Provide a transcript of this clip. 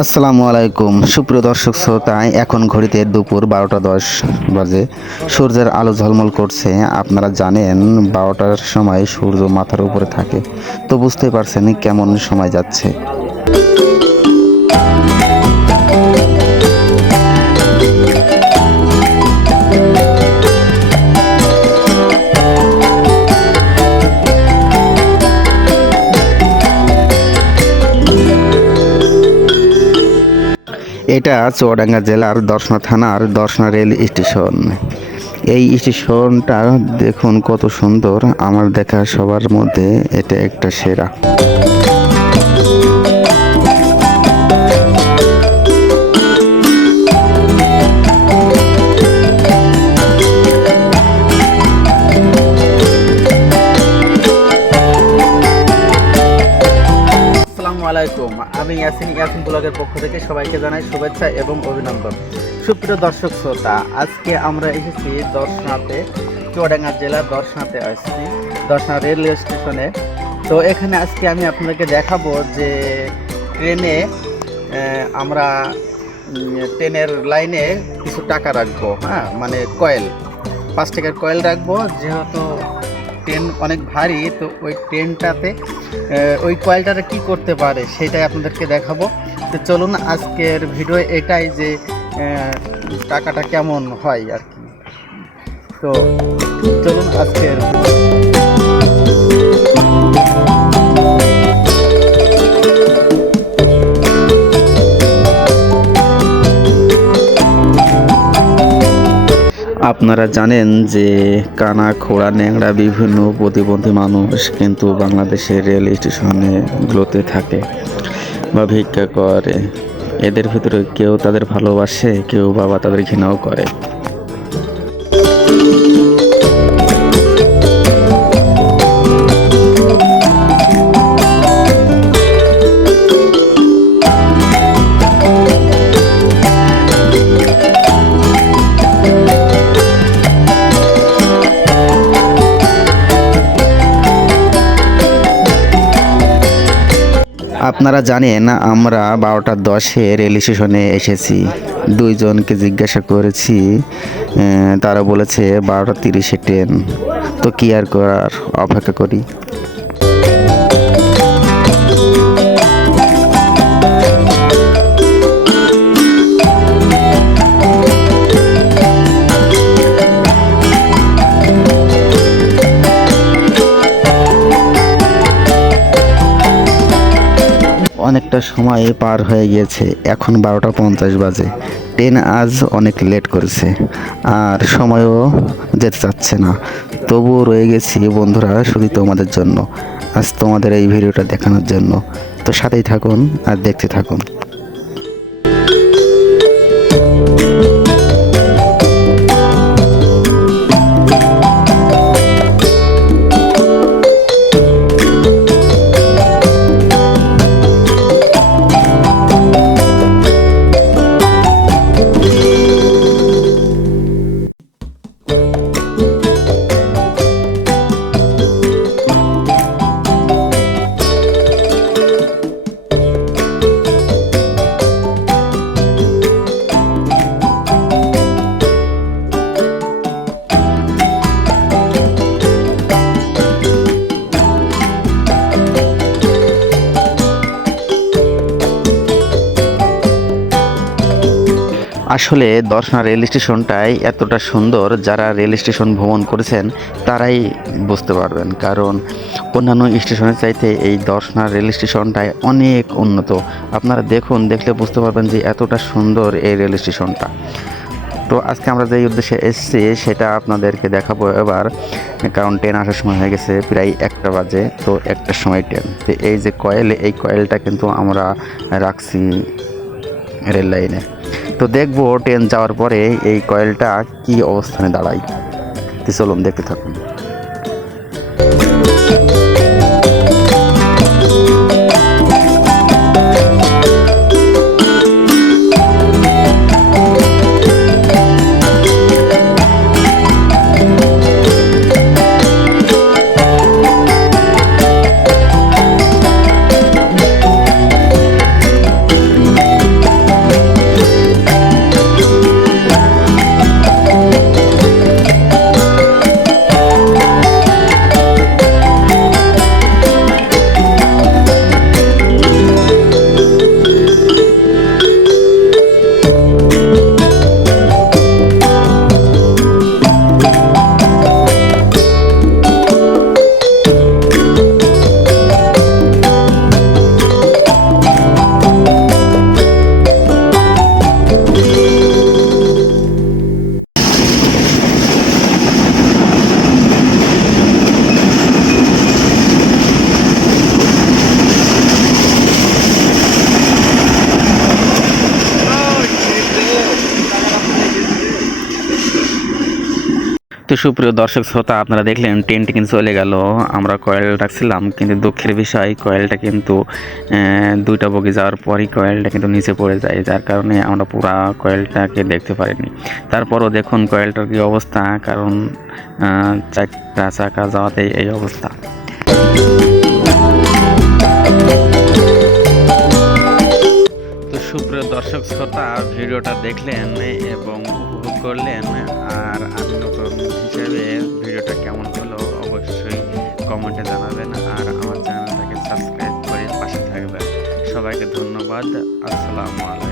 আসসালামু আলাইকুম। সুপ্রিয় দর্শক শ্রোতায় এখন ঘড়িতে দুপুর বারোটা দশ বাজে। সূর্যের আলো ঝলমল করছে। আপনারা জানেন, বারোটার সময় সূর্য মাথার উপরে থাকে। তো বুঝতে পারছেন কেমন সময় যাচ্ছে। এটা চুয়াডাঙ্গা জেলার দর্শনা থানার দর্শনা রেল স্টেশন। এই স্টেশনটা দেখুন কত সুন্দর, আমার দেখা সবার মধ্যে এটা একটা সেরা। আলাইকুম। আমি ইয়াসিন ইয়াসিন ব্লগের পক্ষ থেকে সবাইকে জানাই শুভেচ্ছা এবং অভিনন্দন। সুপ্রিয় দর্শক শ্রোতা, আজকে আমরা এসেছি দর্শনাতে, চুয়াডাঙ্গা জেলার দর্শনাতে আসছি, দর্শনা রেলওয়ে স্টেশনে। তো এখানে আজকে আমি আপনাদেরকে দেখাবো যে ট্রেনে আমরা ট্রেনের লাইনে কিছু টাকা রাখব হ্যাঁ মানে কয়েল। পাঁচ টাকার কয়েল রাখব, যেহেতু ট্রেন অনেক ভারী, তো ওই ট্রেনটাতে ওই কয়েলটাতে কি করতে পারে সেটাই আপনাদেরকে দেখাবো। তো চলুন আজকের ভিডিও এটাই যে টাকাটা কেমন হয় আর কি। তো চলুন আজকের আপনারা জানেন যে কানা, খোড়া ন্যাংরা বিভিন্ন প্রতিবন্ধী মানুষ কিন্তু বাংলাদেশের রেল স্টেশনে গুলোতে থাকে বা ভিক্ষা করে। এদের ভিতরে কেউ তাদের ভালোবাসে, কেউ বাবা তাদের ঘৃণাও করে। আপনারা জানেন, আমরা বারোটা দশে রেল স্টেশনে এসেছি। দুইজনকে জিজ্ঞাসা করেছি তারা বলেছে বারোটা তিরিশে ট্রেন। তো কি আর করার? অপেক্ষা করি। অনেকটা সময় পার হয়ে গিয়েছে। এখন বারোটা পঞ্চাশ বাজে। ট্রেন আজ অনেক লেট করেছে। আর সময়ও যেতে চাচ্ছে না। তবুও রয়ে গেছি বন্ধুরা শুধু তোমাদের জন্য। আজ তোমাদের এই ভিডিওটা দেখানোর জন্য। তো সাথেই থাকুন আর দেখতে থাকুন। আসলে দর্শনা রেল স্টেশনটাই এতটা সুন্দর, যারা রেল স্টেশন ভ্রমণ করেছেন, তারাই বুঝতে পারবেন। কারণ অন্যান্য স্টেশনের চাইতে এই দর্শনা রেল স্টেশনটাই অনেক উন্নত। আপনারা দেখুন, দেখলে বুঝতে পারবেন যে এতটা সুন্দর এই রেল স্টেশনটা। তো আজকে আমরা যেই উদ্দেশ্যে এসেছি, সেটা আপনাদেরকে দেখাবো এবার। কারণ ট্রেন আসার সময় হয়ে গেছে প্রায় একটা বাজে, তো একটার সময় ট্রেন। তো এই যে কয়েল, এই কয়েলটা কিন্তু আমরা রাখছি রেল লাইনে। তো দেখব ট্রেন যাওয়ার পরে এই কয়েলটা কি অবস্থানে দাঁড়ায়। চলুন দেখতে থাকুন। তো সুপ্রিয় দর্শক শ্রোতা, আপনারা দেখলেন ট্রেনটি কিন্তু চলে গেল। আমরা কয়েল রাখছিলাম, কিন্তু দুঃখের বিষয়, কয়েলটা কিন্তু দুইটা বগি যাওয়ার পরই কয়েলটা কিন্তু নিচে পড়ে যায়, যার কারণে আমরা পুরা কয়েলটাকে দেখতে পারিনি। তারপরও দেখুন কয়েলটার কী অবস্থা, কারণ চারটা চাকা যাওয়াতে এই অবস্থা। তো সুপ্রিয় দর্শক শ্রোতা, ভিডিওটা দেখলেন এবং করলেন আর আমি নতুন হিসেবে ভিডিওটা কেমন হলো অবশ্যই কমেন্টে জানাবেন আর আমার চ্যানেলটাকে সাবস্ক্রাইব করে পাশে থাকবেন। সবাইকে ধন্যবাদ। আসসালামু আলাইকুম।